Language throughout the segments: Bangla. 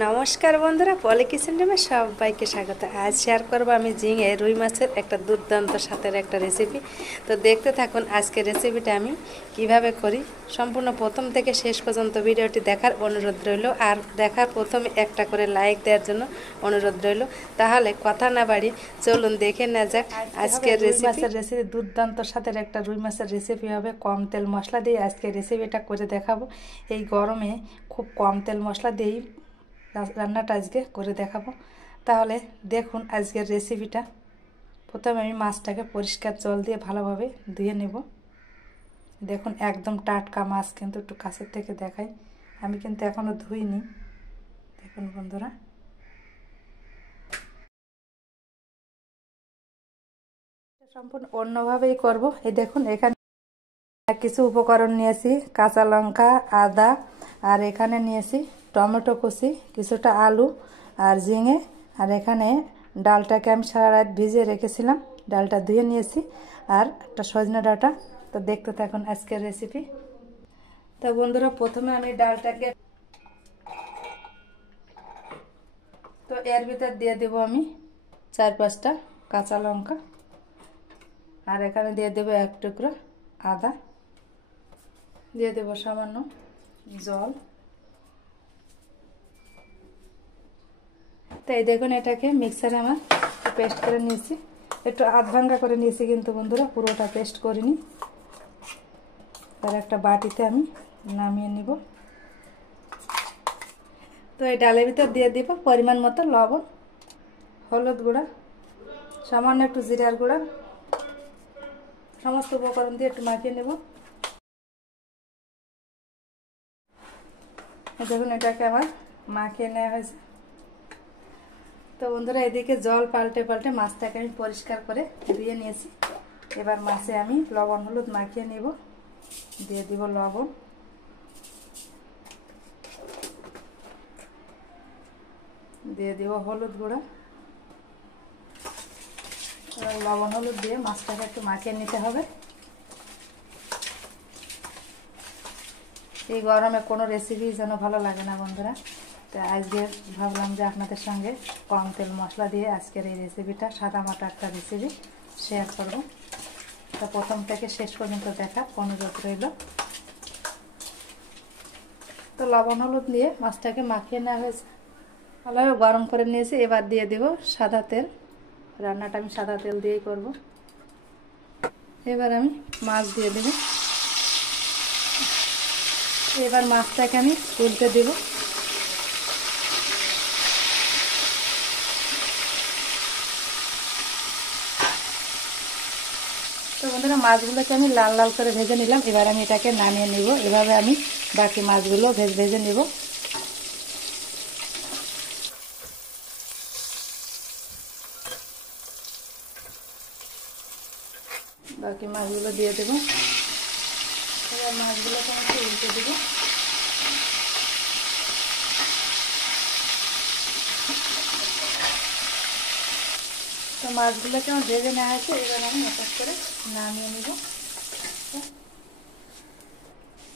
নমস্কার বন্ধুরা, পলি কিচেন রুমে সবাইকে স্বাগত। আজ শেয়ার করবো আমি ঝিঙে রুই মাছের একটা দুর্দান্ত স্বাদের একটা রেসিপি। তো দেখতে থাকুন আজকের রেসিপিটা আমি কিভাবে করি। সম্পূর্ণ প্রথম থেকে শেষ পর্যন্ত ভিডিওটি দেখার অনুরোধ রইল, আর দেখার প্রথমে একটা করে লাইক দেওয়ার জন্য অনুরোধ রইল। তাহলে কথা না বাড়িয়ে চলুন দেখে না যাক আজকের রেসিপি। দুর্দান্ত স্বাদের একটা রুই মাছের রেসিপি হবে। কম তেল মশলা দিয়ে আজকে রেসিপিটা করে দেখাবো। এই গরমে খুব কম তেল মশলা দিয়েই রান্নাটা আজকে করে দেখাবো। তাহলে দেখুন আজকের রেসিপিটা। প্রথমে আমি মাছটাকে পরিষ্কার জল দিয়ে ভালোভাবে ধুয়ে নেব। দেখুন একদম টাটকা মাছ, কিন্তু একটু কাছের থেকে দেখাই। আমি কিন্তু এখনও ধুইনি। দেখুন বন্ধুরা, সম্পূর্ণ অন্যভাবেই করব। এই দেখুন এখানে কিছু উপকরণ নিয়েছি, কাঁচা লঙ্কা, আদা, আর এখানে নিয়েছি টমেটো কুচি, কিছুটা আলু আর ঝিঙে, আর এখানে ডালটাকে আমি সারা রাত ভিজিয়ে রেখেছিলাম, ডালটা ধুয়ে নিয়েছি, আর একটা সজনে ডাঁটা। তো দেখতে থাকুন আজকের রেসিপি। তো বন্ধুরা, প্রথমে আমি ডালটাকে, তো এর ভিতর দিয়ে দেবো আমি 4-5টা কাঁচা লঙ্কা, আর এখানে দিয়ে দেবো 1 টুকরো আদা, দিয়ে দেবো সামান্য জল। তো এই দেখুন এটাকে মিক্সারে আমার পেস্ট করে নিয়েছি, একটু আধ ভাঙ্গা করে নিয়েছি কিন্তু বন্ধুরা, পুরোটা পেস্ট করিনি। আর একটা বাটিতে আমি নামিয়ে নিব। তো এই ডালের ভিতর দিয়ে দিব পরিমাণ মতো লবণ, হলুদ গুঁড়া, সামান্য একটু জিরার গুঁড়া, সমস্ত উপকরণ দিয়ে একটু মাখিয়ে নেব। দেখুন এটাকে আমার মাখিয়ে নেওয়া হয়েছে। তো বন্ধুরা, এদিকে জল পাল্টে পাল্টে মাছটাকে আমি পরিষ্কার করে ধুয়ে নিয়েছি। এবার মাছে আমি লবণ হলুদ মাখিয়ে নেব। দিয়ে দিব লবণ, দিয়ে দিব হলুদ গুঁড়া। এবার লবণ হলুদ দিয়ে মাছটাকে একটু মাখিয়ে নিতে হবে। এই গরমে কোনো রেসিপি যেন ভালো লাগে না বন্ধুরা। তো আজকে ভাবলাম যে আপনাদের সঙ্গে কম তেল মশলা দিয়ে আজকের এই রেসিপিটা, সাদামাটা একটা রেসিপি শেয়ার করব। তো প্রথম থেকে শেষ পর্যন্ত দেখার অনুরোধ রইল। তো লবণ হলুদ দিয়ে মাছটাকে মাখিয়ে নেওয়া হয়েছে, ভালোভাবে গরম করে নিয়েছি। এবার দিয়ে দেব সাদা তেল। রান্নাটা আমি সাদা তেল দিয়েই করব। এবার আমি মাছ দিয়ে দেব। এবার মাছটাকে আমি তুলতে দেব। তো বন্ধুরা, মাছগুলোকে আমি লাল লাল করে ভেজে নিলাম। এবার আমি এটাকে নামিয়ে নিব। এভাবে আমি বাকি মাছগুলো ভেজে নিব। বাকি মাছগুলো দিয়ে দেব। এবার মাছগুলোকে আমি উল্টে দেব। তো মাছগুলোকে আমার ভেজে নেওয়া হয়েছে। এবার আমি হঠাৎ করে নামিয়ে নিব।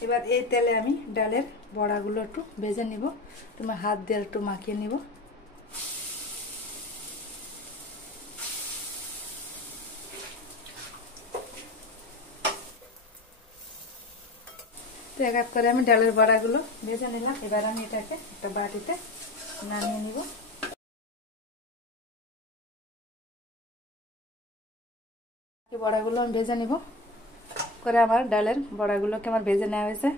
এবার এই তেলে আমি ডালের বড়াগুলো একটু ভেজে নিব। তোমার হাত দিয়ে একটু মাখিয়ে নিব। তো এক এক করে আমি ডালের বড়াগুলো ভেজে নিলাম। এবার আমি এটাকে একটা বাটিতে নামিয়ে নিব। বড়াগুলো আমি ভেজে নিব। করে আমার ডালের বড়াগুলোকে আমার ভেজে নেওয়া হয়েছে।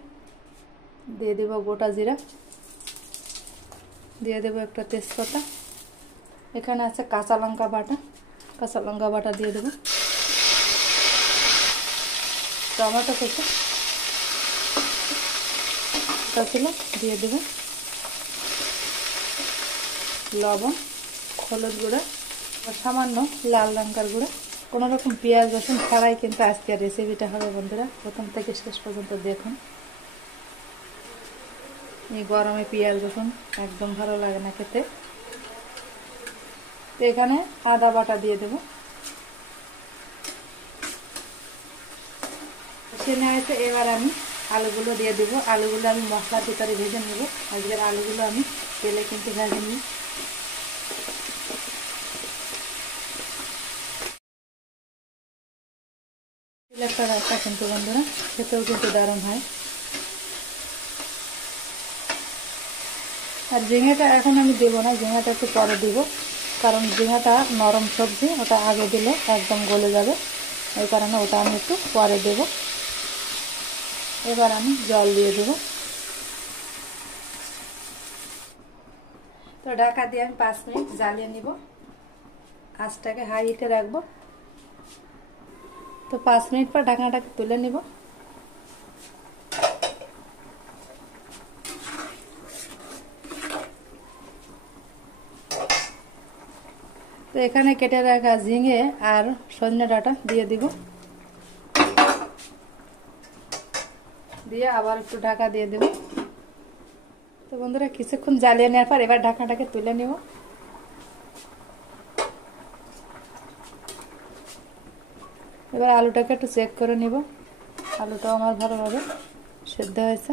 দিয়ে দেব গোটা জিরা, দিয়ে দেব একটা তেজপাতা, এখানে আছে কাঁচা লঙ্কা বাটা, কাঁচা লঙ্কা বাটা দিয়ে দেব, টমেটো কুচি ছিল দিয়ে দেব, লবণ, হলুদ গুঁড়া, আর সামান্য লাল লঙ্কার গুঁড়া। কোনো রকম পেঁয়াজ রসুন ছাড়াই কিন্তু আজকের রেসিপিটা হবে বন্ধুরা। প্রথম থেকে শেষ পর্যন্ত দেখুন। এই গরমে পেঁয়াজ রসুন একদম ভালো লাগে না খেতে। এখানে আদা বাটা দিয়ে দেব। এবার আমি আলুগুলো দিয়ে দেবো। আলুগুলো আমি মশলার ভিতরে ভেজে নেব। আজকের আলুগুলো আমি তেলে কিন্তু ভেজে নিই। একটা রাস্তা কিন্তু বন্ধুরা খেতেও কিন্তু দারুণ হয়। আর ঝিঙেটা এখন আমি দেবো না, ঝিঙেটা একটু পরে দিব, কারণ ঝিঙেটা নরম সবজি, ওটা আগে দিলে একদম গলে যাবে, এই কারণে ওটা আমি একটু পরে দেব। এবার আমি জল দিয়ে দেব। তো ঢাকা দিয়ে আমি 5 মিনিট জ্বালিয়ে নিব, আঁচটাকে হাই হিটে রাখবো। তো 5 মিনিট পর ঢাকনাটাকে তুলে নিব। তো এখানে কেটে রাখা ঝিঙে আর সজনে ডাঁটা দিয়ে দিব, দিয়ে আবার একটু ঢাকা দিয়ে দেব। তো বন্ধুরা কিছুক্ষণ জ্বালিয়ে নেওয়ার পর এবার ঢাকনাটাকে তুলে নিব। এবার আলুটাকে একটু চেক করে নিব, আলুটাও আমার ভালোভাবে সেদ্ধ হয়েছে।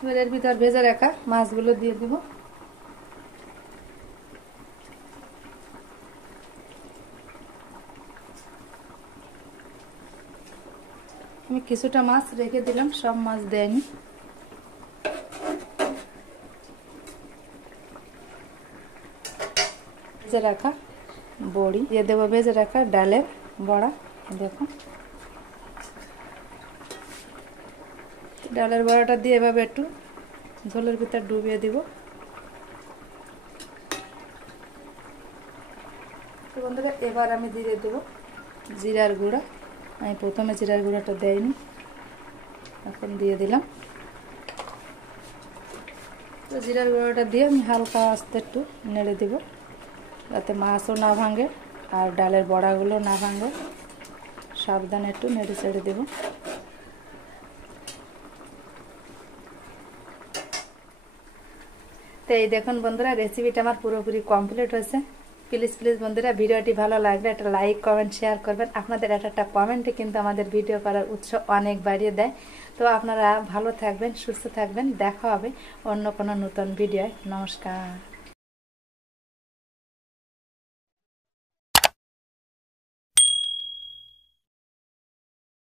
এবার এর ভিতর ভেজে রাখা মাছগুলো দিয়ে দিব। আমি কিছুটা মাছ রেখে দিলাম, সব মাছ দেয়নি। ভেজে রাখা বড়ি দিয়ে দেবো, ভেজে রাখা ডালের বড়া। দেখুন ডালের বড়াটা দিয়ে এভাবে একটু ঝোলের ভিতর ডুবিয়ে দিব। তো বন্ধুরা এবার আমি দিয়ে দেবো জিরার গুঁড়া। আমি প্রথমে জিরার গুঁড়াটা দেইনি, এখন দিয়ে দিলাম। তো জিরার গুঁড়োটা দিয়ে আমি হালকা আস্তে একটু নেড়ে দেব, যাতে মাছও না ভাঙে আর ডালের বড়াগুলো না ভাঙে। সাবধানে একটু নেড়ে চেড়ে দেব। তো এই দেখুন বন্ধুরা রেসিপিটা আমার পুরোপুরি কমপ্লিট হয়েছে। প্লিজ প্লিজ বন্ধুরা ভিডিওটি ভালো লাগলে একটা লাইক কমেন্ট শেয়ার করবেন। আপনাদের একটা কমেন্টে কিন্তু আমাদের ভিডিও করার উৎসাহ অনেক বাড়িয়ে দেয়। তো আপনারা ভালো থাকবেন, সুস্থ থাকবেন, দেখা হবে অন্য কোনো নতুন ভিডিওয়। নমস্কার।